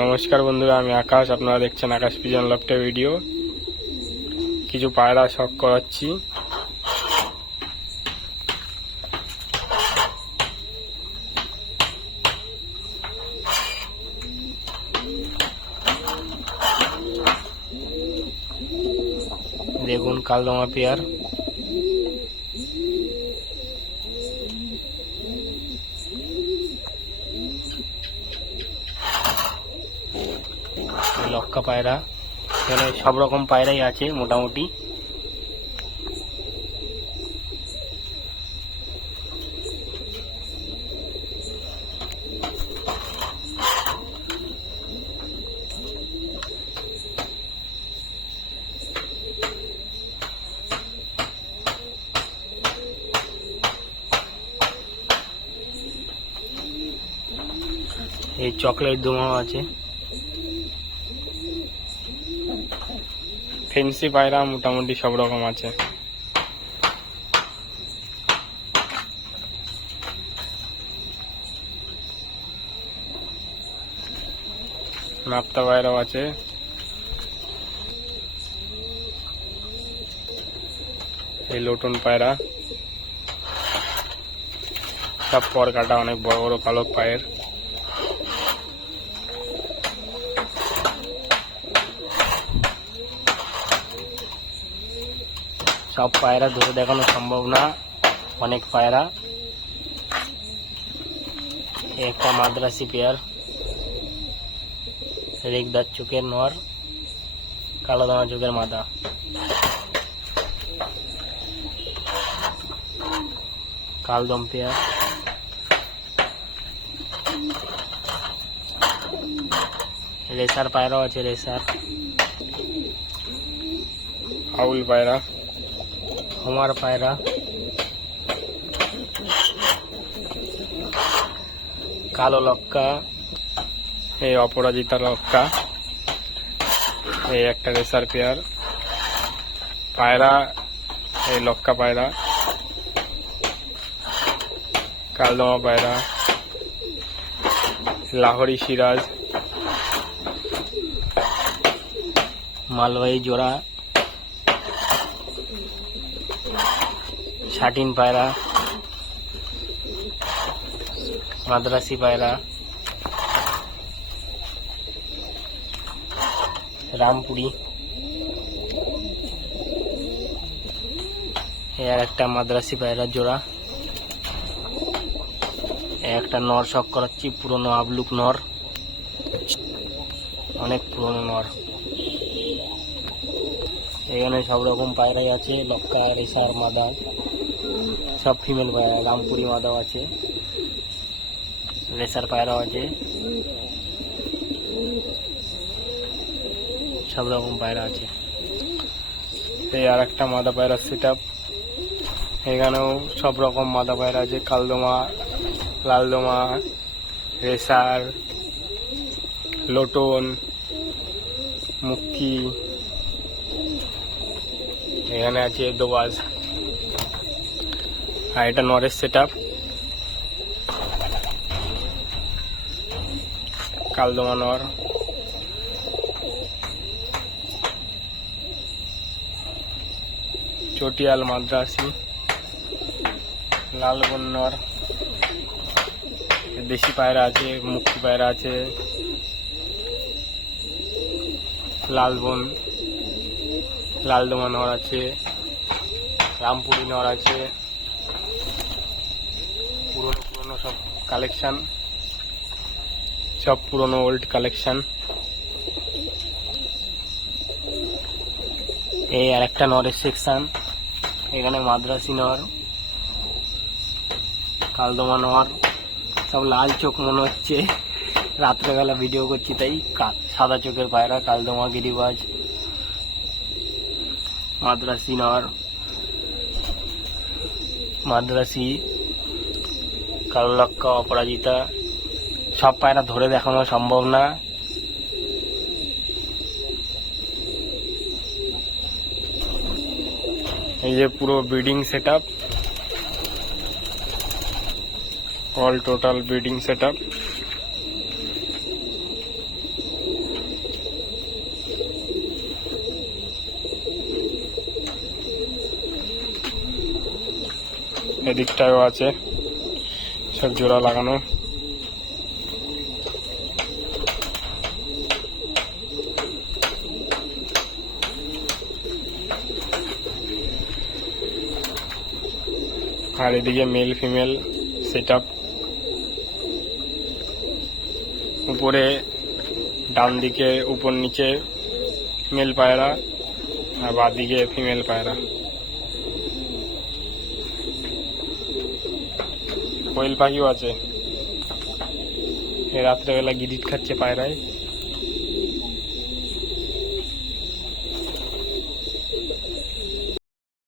নমস্কার বন্ধুরা, আমি আকাশ। আপনারা দেখছেন আকাশ পিজন লফটের ভিডিও। কিছু পায়রা শখ করাচ্ছি। দেখুন কালদমা পেয়ার। লক্কা পায়রা, এখানে সব রকম পায়রাই আছে মোটামুটি। এই চকলেট দোমাও আছে। ফেন্সি পায়রা মোটামুটি সব রকম আছে। নাপ্তা পায়রাও আছে। এই লোটন পায়রা সব পর কাটা, অনেক বড় বড় পালক পায়ের। সব পায়রা ধরে দেখানো সম্ভব না, অনেক পায়রা। একটা মাদ্রাসি পেয়ার, রেগদার চোখের নর, কালো দানা চোখের মাথা। কালদম পেয়ার, রেসার পায়রাও আছে। রেসার, আউল পায়রা, হোমার পায়রা, কালো লক্কা, এই অপরাজিতা লক্কা, এই একটা রেসার পেয়ার পায়রা, এই লক্কা পায়রা, কালদমা পায়রা, লাহোরি সিরাজ, মালবাহী জোড়া, শাটিন পায়রা, মাদ্রাসি পায়রা, রামপুরি, আর একটা মাদ্রাসি পায়রা জোড়া। একটা নর শখ করাচ্ছি, পুরনো আবলুক নর, অনেক পুরনো নর। এখানে সব রকম পায়রাই আছে, লক্কা, রেসার, মাদা, সব ফিমেল পায়রা। রামপুরি মাদাও আছে, রেসার পায়রাও আছে, সব রকম পায়রা আছে। এই আর একটা মাদা পায়রা সেট আপ। এখানেও সব রকম মাদা পায়রা আছে, কালদমা, লালদমা, রেসার, লোটন, মুক্কি। এখানে আছে দোবাজ। আর এটা নরের সেট আপ, কালদমা নর। চটিয়াল মাদ্রাসি, লালবন নর। দেশি পায়রা আছে, মুক্তি পায়রা আছে, লালদমা নর আছে, রামপুরি নর আছে। পুরনো সব কালেকশন, সব পুরনো ওল্ড কালেকশন। এই আর একটা নরের সেকশন। এখানে মাদ্রাসি নর, কালদমা নর, সব লাল চোখ মনে হচ্ছে, রাত্রেবেলা ভিডিও করছি তাই। সাদা চোখের পায়রা, কালদমা, গিরিবাজ, মাদ্রাসি নর, মাদ্রাসি, কালো লক্কা, অপরাজিতা। সব পায়রা ধরে দেখানো সম্ভব না। এই যে পুরো breeding set up, all total breeding set up. এদিকটাও আছে, সব জোড়া লাগানো। আর এদিকে মেল ফিমেল সেট আপ। উপরে ডান দিকে উপর নিচে মেল পায়রা, আর বাঁ দিকে ফিমেল পায়রা। কোয়েল পাখিও আছে, রাত্রেবেলা গিরিট খাচ্ছে পায়রায়।